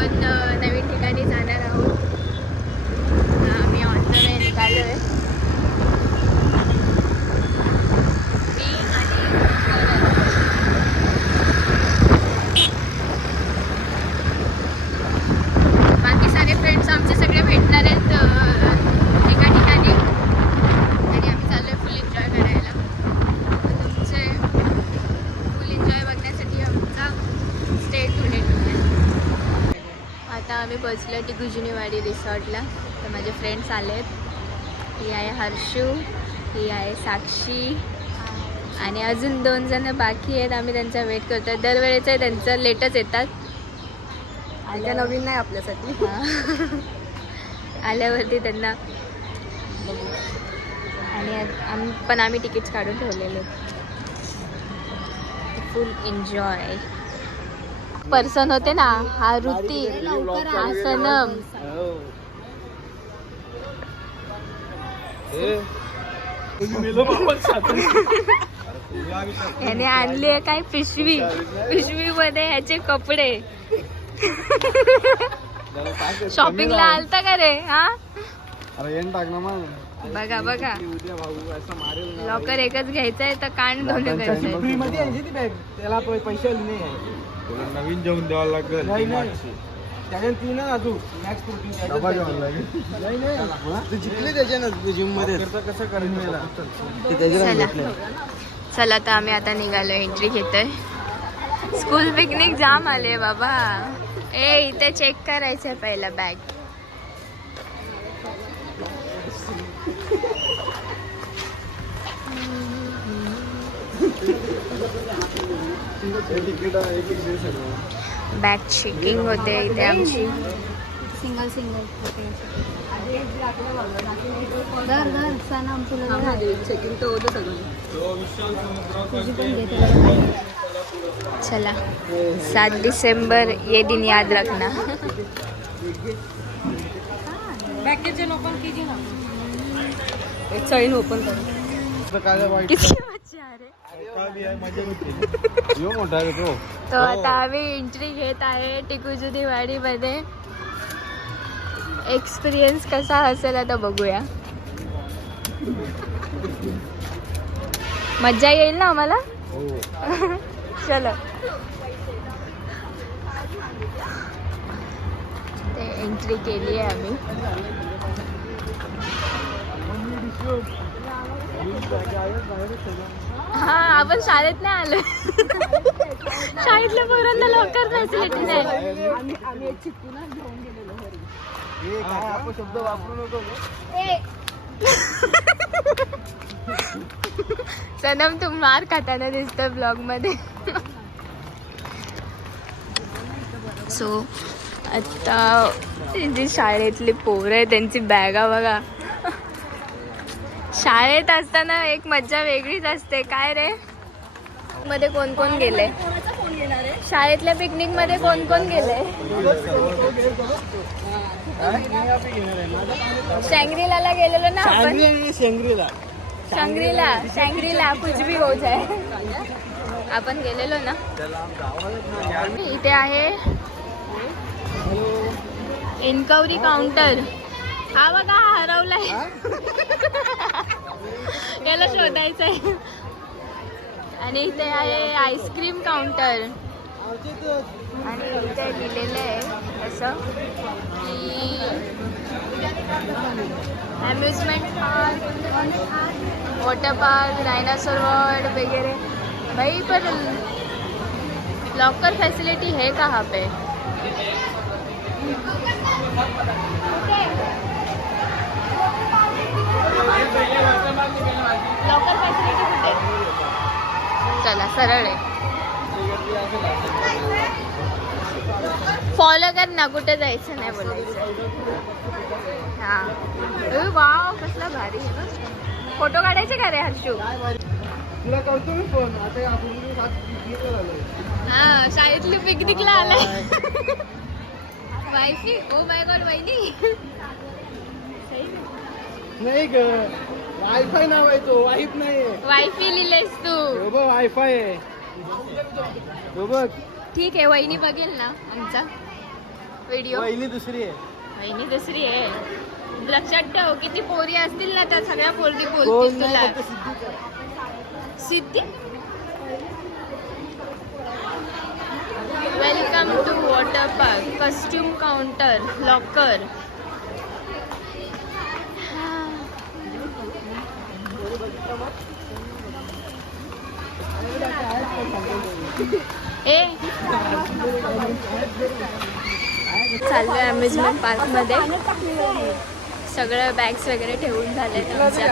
आपण नवीन ठिकाणी जाणार आहोत. आम्ही ऑन द वे निघालो आहे. मी आणि बाकी सारे फ्रेंड्स आमचे सगळे भेटणार आहेत एका ठिकाणी आणि आम्ही चाललो आहे फुल एन्जॉय करायला. तुमचे फुल एन्जॉय बघण्यासाठी आमचा स्टे टुडे. आता आम्ही पोचलो टिकुजिनीवाडी रिसॉर्टला. तर माझे फ्रेंड्स आले आहेत. ही आहे हर्षू, ही आहे साक्षी आणि अजून 2 जण बाकी आहेत. आम्ही त्यांचा वेट करतो. दरवेळेचं त्यांचं लेटच येतात. आल्या नवीन नाही आपल्यासाठी. आल्यावरती त्यांना आणि आम्ही तिकीट्स काढून ठेवलेले. फुल एन्जॉय. पर्सन होते ना, हा ऋती, हा सनम. याने आणली आहे काय पिशवीमध्ये ह्याचे कपडे. शॉपिंगला आलता का रे? हा बघा बघा, लॉकर एकच घ्यायचं आहे तर कान दोन करायचं. त्याला पैसे नाही, नवीन जेवण द्यावं लागेल. जिंकले त्याच्या जिम मध्ये कसं चला तर आम्ही आता निघालो. एंट्री घेतोय. स्कूल पिकनिक जाम आले बाबा. इथे चेक करायचंय पहिला बॅग. बॅग चेकिंग होते इथे आमची. सिंगल चेकिंग तर होतं सगळं. चला 7 दिसंबर ये दिन याद रखना. पैकेज ओपन कीजिए ना. एक चैन ओपन करो. किती मजा रे. तो आता आम्ही एंट्री घेत आहे टिकुजुनीवाडी मध्ये. एक्सपिरियन्स कसा असेल आता बघूया. मजा येईल ना आम्हाला. चलो. ते एंट्री केली आहे आम्ही. हा आपण शाळेत नाही आलो. शाळेतल्या पोरांना लवकर फॅसिलिटी नाही. आम्ही चिकून घेऊन गेलेलो घरी. आपण शब्द वापरू नको. सनम तू मार खाताना दिसतो ब्लॉग मध्ये. सो आता जी शाळेतली पोरं आहे त्यांची बॅगा बघा. शाळेत असताना एक मज्जा वेगळीच असते. काय रे मध्ये कोण कोण गेले? शाळेतल्या पिकनिक मध्ये कोण कोण गेले? शंग्रीला गेलेलो ना आपण. शंग्रीला कुछ भी हो जाए. आपण गेलेलो ना. इथे आहे इन्क्वायरी काउंटर. हा बघा हरवलाय. याला शोधायचंय. आणि इथे आहे आईस्क्रीम काउंटर. आणि इथे लिहिलेलं आहे असं की amusement park, water park, dinosaur world वगैरह. भाई पर लॉकर फैसिलिटी है कहाँ पे? लॉकर फॅसिलिटी कुठे? चला सरळ आहे. फॉलो कर ना, कुठे जायचं नाही बोलायचं. हा वाव कसला भारी. फोटो काढायचे का रे हर्षू? तुला करतो मी फोन. आता हा शाळेतली पिकनिकला आलाय. वायफी. ओ माय गॉड वहिनी. नाही ग, वायफाय नाव आहे तो, वाईफ नाही. वायफी लिहिलेस तू. वायफाय आहे. ठीक आहे वहिनी बघेल ना आमचा. व्हिडिओ. वहिनी दुसरी आहे. वहिनी दुसरी आहे. लक्षात ठेव किती पोरी असतील ना त्या सगळ्या पोरगी बोलतील तुला. Siddhi. Welcome to water park. Costume counter locker. ए चाललोय अम्युजमेंट पार्क मध्ये. सगळं बॅग्स वगैरे ठेवून झाले आमच्या.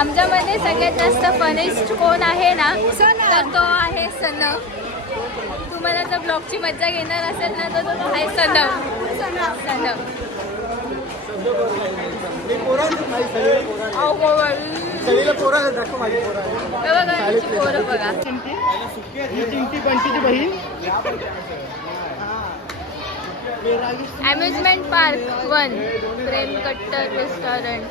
आमच्यामध्ये सगळ्यात जास्त फनिस्ट कोण आहे ना तर तो आहे सनम. तुम्हाला जर ब्लॉगची मज्जा घेणार असेल ना तर तो आहे सनम. सनम पोरं बघा. अम्युजमेंट पार्क 1 प्रेम कट्टर रेस्टॉरंट.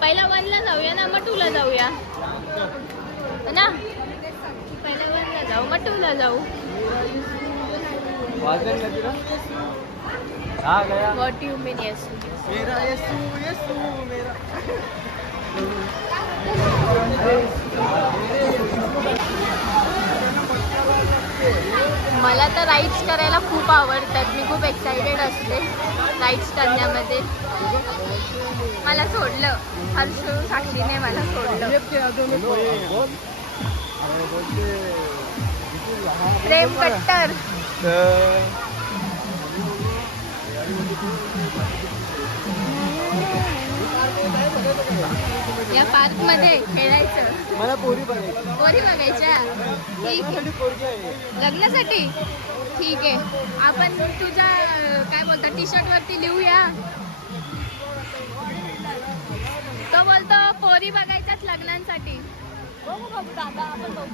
पहिला 1 ला जाऊया ना मग 2 ला जाऊया ना. पहिला 1 ला जाऊ मग 2 ला जाऊ. व्हॉट यू मीन येसू. मला तर राईड्स करायला खूप आवडतात. मी खूप एक्सायटेड असते राईड्स करण्यामध्ये. मला सोडलं हर्ष साक्षीने मला सोडलं. प्रेम कट्टर. या पार्क मध्ये खेळायचं. मला पोरी बघायची. पोरी बघायच्या. ठीक आहे. लग्नासाठी ठीक आहे. आपण तुझ्या काय बोलता टी शर्ट वरती लिहूया. तो बोलतो पोरी बघायच्याच लग्नांसाठी. बघू बघू दादा आपण बघू.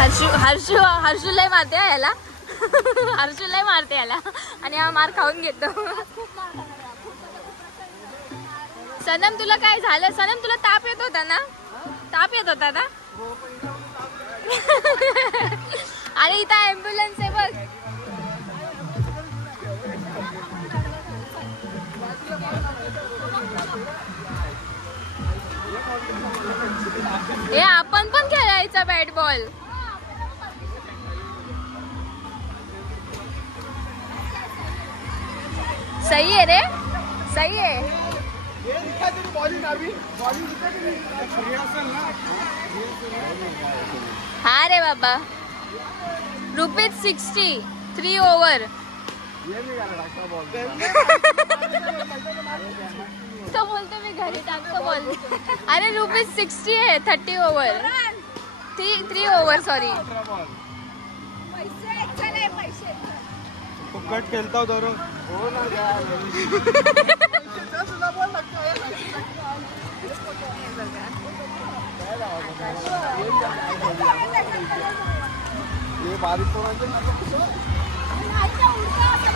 हर्षू लय मारते याला. हर्षू लय मारते याला आणि हा मार खाऊन घेतो. सनम तुला काय झालं. सनम तुला ताप येत होता ना. ताप येत होता ना. आणि इथं ॲम्ब्युलन्स आहे बघ. हे आपण पण खेळायचा बॅट बॉल. सही आहे रे. सही आहे. हा रे बाबा. ₹60 3 ओव्हर. तो बोलतो मी घरी टाकतो बॉल. अरे ₹60 आहे 30 ओव्हर. 3 over sorry. फुकट खेळता होता.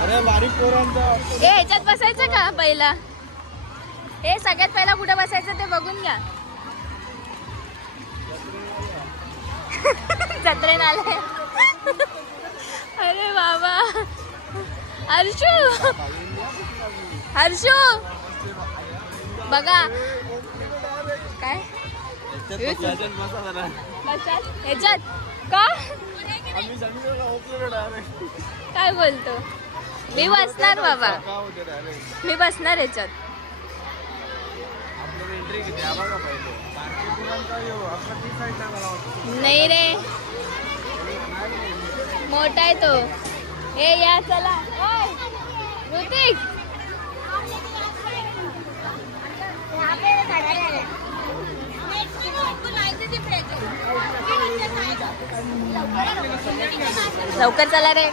अरे बारीक पोरांचा. ए ह्याच्यात बसायचं का पहिला. हे सगळ्यात पहिला कुठे बसायचं ते बघून घ्या. जत्रेन आले. अरे बाबा. हर्षू हर्षू बघा काय ह्याच्यात का काय बोलतो. मी बसणार बाबा. मी बसणार ह्याच्यात. नाही रे मोठा आहे तो. हे या चला. ऋतिक लवकर चला रे.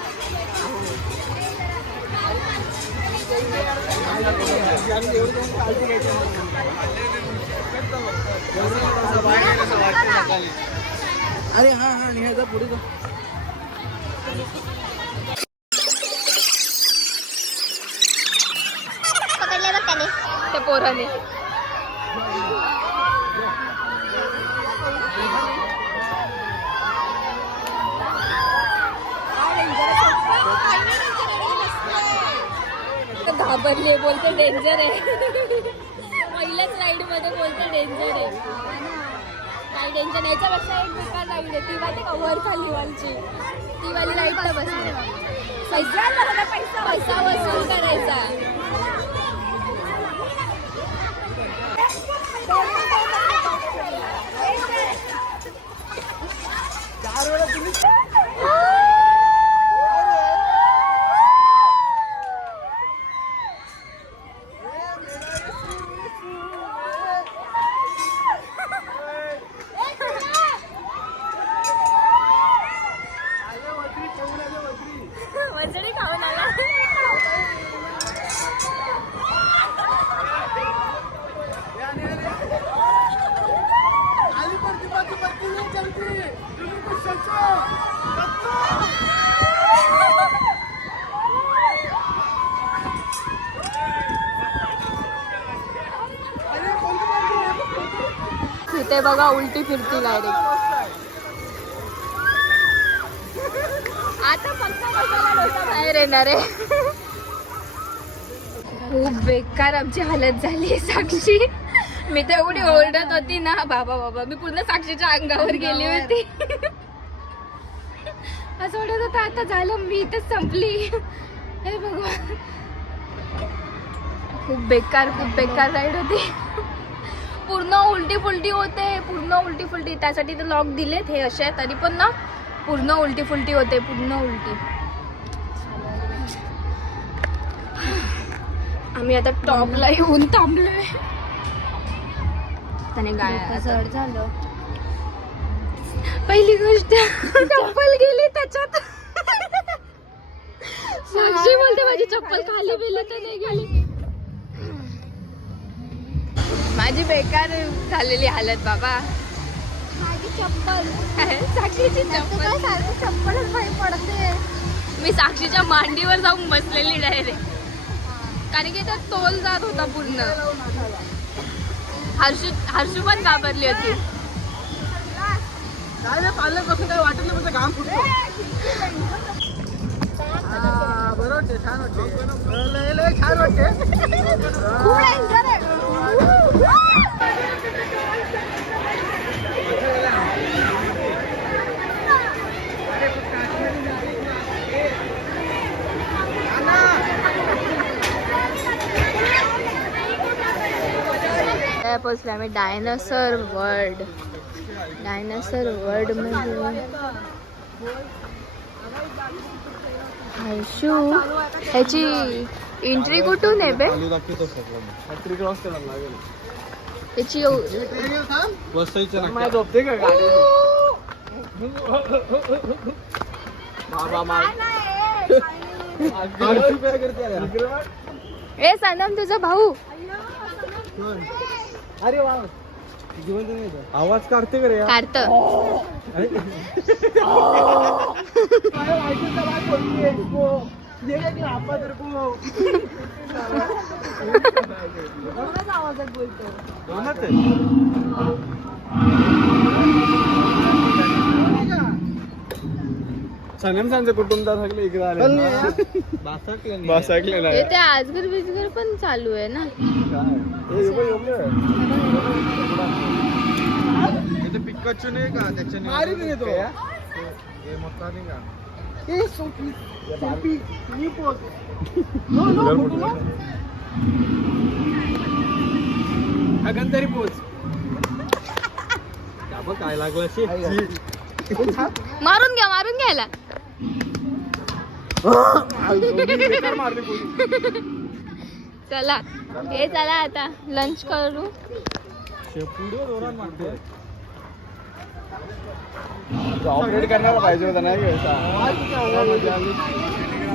अरे हा हा निघायचा पुढे जा. घाबरले, बोलते डेंजर आहे. पहिल्याच राईड मध्ये बोलते डेंजर आहे. काही टेन्शन, याच्यापेक्षा एक बेकार राईड आहे ती वाली का वर खाली वालची, ती वाली राईडला बसते. पैसा वसूल करायचा. वजडी खाऊन आला. इथे बघा उलटी फिरती डायरेक्ट. आता फक्त बसायला डोसा बाहेर येणार आहे. खूप बेकार आमची हालत झाली. साक्षी, मी तर एवढी ओरडत होती ना बाबा बाबा, मी पूर्ण साक्षीच्या अंगावर गेली होती. असं ओरडत होतं, आता झालं मी इथेच संपली. हे भगवान, खूप बेकार राईड होती. पूर्ण उलटी फुलटी होते, पूर्ण उलटी फुलटी. त्यासाठी तर लॉक दिलेत हे असे, तरी पण ना पूर्ण उलटी फुलटी होते, पूर्ण उलटी. आम्ही आता टॉपला येऊन थांबलोय. त्याने गाय जड झालं. पहिली गोष्ट चप्पल गेली त्याच्यात. साक्षी बोलते माझी चप्पल खाली गेली तर नाही गेली. माझी बेकार झालेली हालत बाबा. माझी चप्पल, साक्षीची चप्पल, चप्पलच बाहेर पडते. मी साक्षीच्या मांडीवर जाऊन बसलेली डायरेक्ट, कारण की त्यात तोल जात होता पूर्ण. हर्षू पण घाबरली होती. पाहिल्यापासून काय वाटत नाही, म्हणजे घाम फुटतो. बरोबर, छान वाटते, छान वाटते. पोचले आम्ही डायनासोर वर्ल्ड मध्ये. हर्षू, ह्याची एंट्री कुठून आहे बे? त्याची झोपते का गाडी? ए सनम, तुझा भाऊ. अरे वा, आवाज काढते का रे? काढत. आवाजात बोलतो. सनमसांचं कुटुंब सगळे इकडे आले. बासाकले नाही. ते आजगर बिजगर पण चालू आहे ना. पिकाचू नाही का त्याच्याने तो मोठा नाही का? तरी पोच काय लागलं अशी. मारून घ्यायला. चला हे चला आता लंच करू. ऑपरेट करणार पाहिजे होता नाही.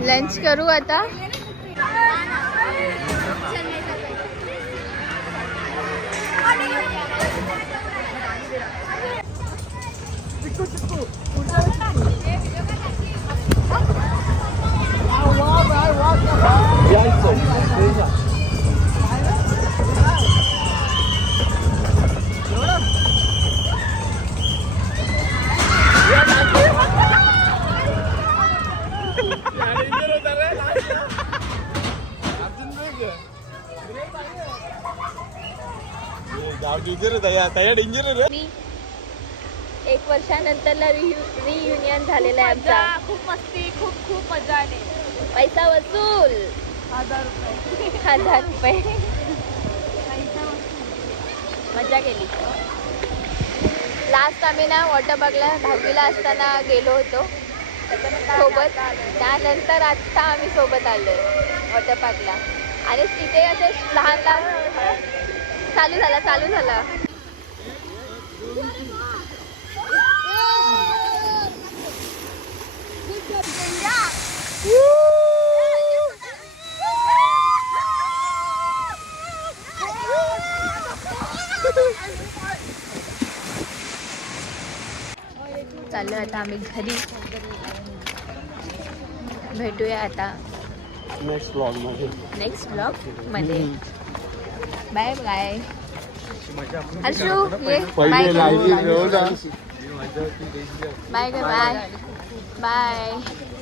लंच करू आता. डेंजर तया डेंजर मी 1 वर्षानंतरला रियुनियन झालेला आहे मजा, आमचा. खूप मस्ती, खूप खूप मजा आली. पैसा वसूल 1000 रुपये. 1000 रुपये मजा केली. लास्ट आम्ही ना वॉटर पार्कला 10वीला असताना गेलो होतो सोबत. त्यानंतर आत्ता आम्ही सोबत आलो आहे वॉटर पार्कला. आणि तिथे असे लहान लहान चालू झाला. चाललो आता आम्ही घरी. भेटूया आता नेक्स्ट ब्लॉग मध्ये. नेक्स्ट ब्लॉग मध्ये. Bye bye. हर्षू ये बाय पहिले बाय बाय.